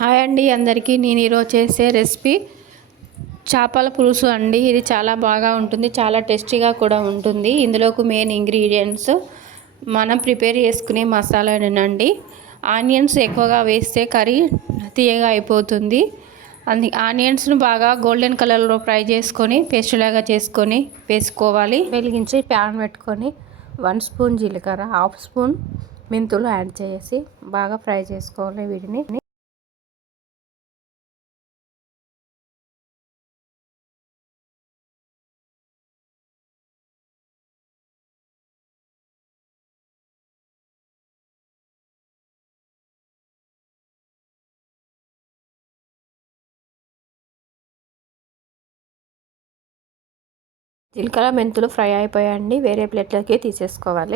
Hi అండి అందరికీ నేను ఈరోజు చేసే రెసిపీ చేపల పులుసు అండి. ఇది చాలా బాగా ఉంటుంది చాలా టేస్టీగా కూడా ఉంటుంది. ఇందులోకి మెయిన్ ఇంగ్రీడియంట్స్ మనం ప్రిపేర్ చేసుకునే మసాలానండి ఆనియన్స్ ఎక్కువగా వేస్తే కర్రీ తీయగా అయిపోతుంది. అందు ఆనియన్స్ను బాగా గోల్డెన్ కలర్లో ఫ్రై చేసుకొని పేస్ట్ లాగా చేసుకొని వేసుకోవాలి. వెలిగించి ప్యాన్ పెట్టుకొని వన్ స్పూన్ జీలకర్ర హాఫ్ స్పూన్ మెంతులు యాడ్ చేసి బాగా ఫ్రై చేసుకోవాలి వీటిని. జీలకర్ర మెంతులు ఫ్రై అయిపోయాయండి. వేరే ప్లేట్లోకి తీసేసుకోవాలి.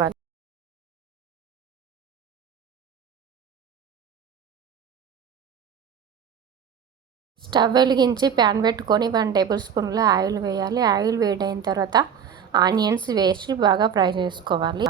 స్టవ్ వెలిగించి ప్యాన్ పెట్టుకొని వన్ టేబుల్ స్పూన్ల ఆయిల్ వేయాలి. ఆయిల్ వేడైన తర్వాత ఆనియన్స్ వేసి బాగా ఫ్రై చేసుకోవాలి.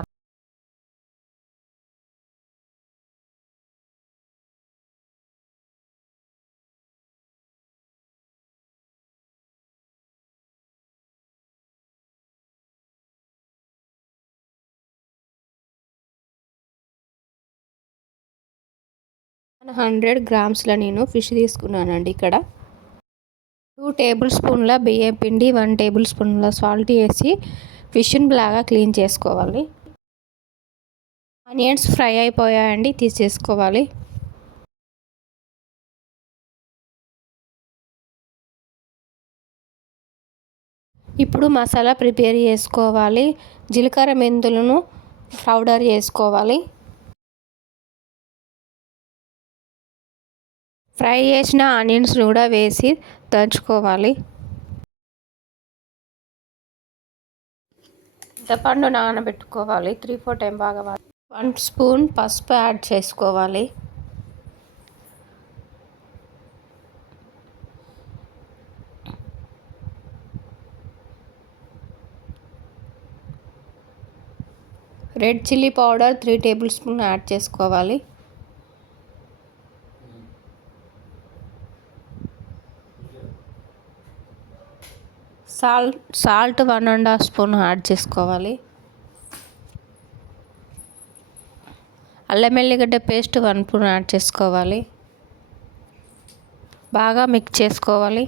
హండ్రెడ్ గ్రామ్స్లో నేను ఫిష్ తీసుకున్నానండి ఇక్కడ. టూ టేబుల్ స్పూన్ల బియ్యం పిండి వన్ టేబుల్ స్పూన్ల సాల్ట్ వేసి ఫిష్ని బాగా క్లీన్ చేసుకోవాలి. ఆనియన్స్ ఫ్రై అయిపోయాయండి తీసేసుకోవాలి. ఇప్పుడు మసాలా ప్రిపేర్ చేసుకోవాలి. జీలకర్ర మెంతులను పౌడర్ చేసుకోవాలి. ఫ్రై చేసిన ఆనియన్స్ కూడా వేసి దంచుకోవాలి. చింతపండు నానబెట్టుకోవాలి. త్రీ ఫోర్ టైం బాగా వన్ స్పూన్ పసుపు యాడ్ చేసుకోవాలి. Red chilli powder three table spoon add చేసుకోవాలి. Salt salt one and half spoon add చేసుకోవాలి. అల్లం ఎల్లిగడ్డ పేస్ట్ వన్ స్పూన్ యాడ్ చేసుకోవాలి. బాగా మిక్స్ చేసుకోవాలి.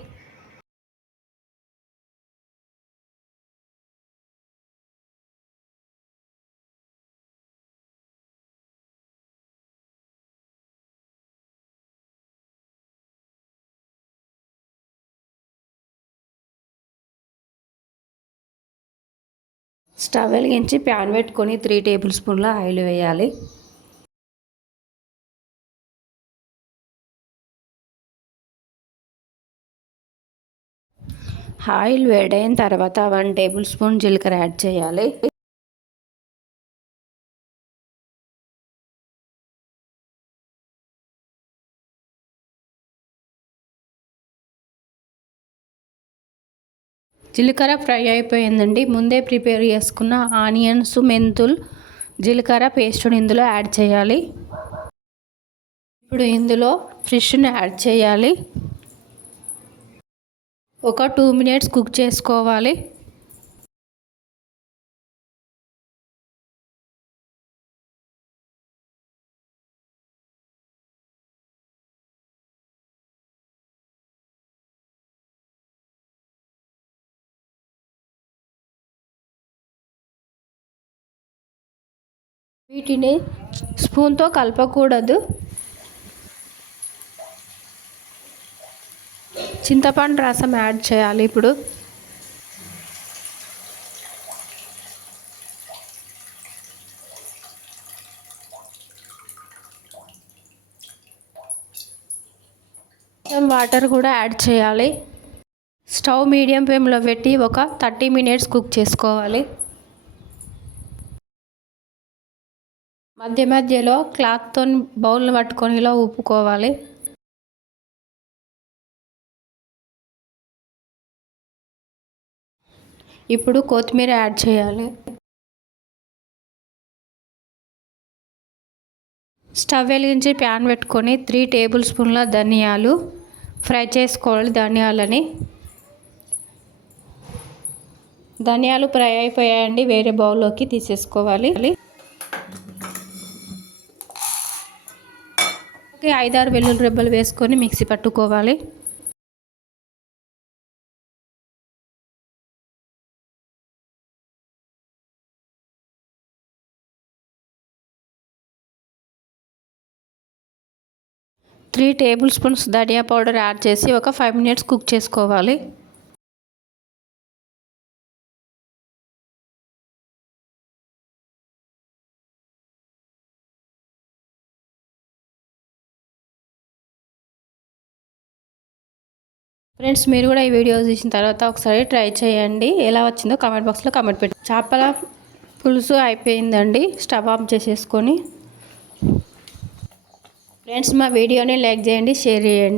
స్టవ్ వెలిగించి ప్యాన్ పెట్టుకొని త్రీ టేబుల్ స్పూన్ల ఆయిల్ వేయాలి. ఆయిల్ వేడైన తర్వాత వన్ టేబుల్ స్పూన్ జీలకర్ర యాడ్ చేయాలి. జీలకర్ర ఫ్రై అయిపోయిందండి. ముందే ప్రిపేర్ చేసుకున్న ఆనియన్స్ మెంతులు జీలకర్ర పేస్ట్ని ఇందులో యాడ్ చేయాలి. ఇప్పుడు ఇందులో ఫిష్ని యాడ్ చేయాలి. ఒక టూ మినిట్స్ కుక్ చేసుకోవాలి. వీటిని స్పూన్తో కలపకూడదు. చింతపండు రసం యాడ్ చేయాలి ఇప్పుడు. వాటర్ కూడా యాడ్ చేయాలి. స్టవ్ మీడియం ఫ్లేమ్లో పెట్టి ఒక థర్టీ మినిట్స్ కుక్ చేసుకోవాలి. మధ్య మధ్యలో క్లాత్తో బౌల్ని పట్టుకొని ఇలా ఊపుకోవాలి. ఇప్పుడు కొత్తిమీర యాడ్ చేయాలి. స్టవ్ వెలిగించి ప్యాన్ పెట్టుకొని త్రీ టేబుల్ స్పూన్ల ధనియాలు. ఫ్రై చేసుకోవాలి ధనియాలని. ధనియాలు ఫ్రై అయిపోయాయండి వేరే బౌల్లోకి తీసేసుకోవాలి. ఐదారు వెల్లుల్లి రెబ్బలు వేసుకొని మిక్సీ పట్టుకోవాలి. త్రీ టేబుల్ స్పూన్స్ ధనియా పౌడర్ యాడ్ చేసి ఒక ఫైవ్ మినిట్స్ కుక్ చేసుకోవాలి. ఫ్రెండ్స్ మీరు కూడా ఈ వీడియో చూసిన తర్వాత ఒకసారి ట్రై చేయండి. ఎలా వచ్చిందో కామెంట్ బాక్స్లో కామెంట్ పెట్టి చేపల పులుసు అయిపోయిందండి. స్టవ్ ఆఫ్ చేసేసుకొని. ఫ్రెండ్స్ మా వీడియోని లైక్ చేయండి షేర్ చేయండి.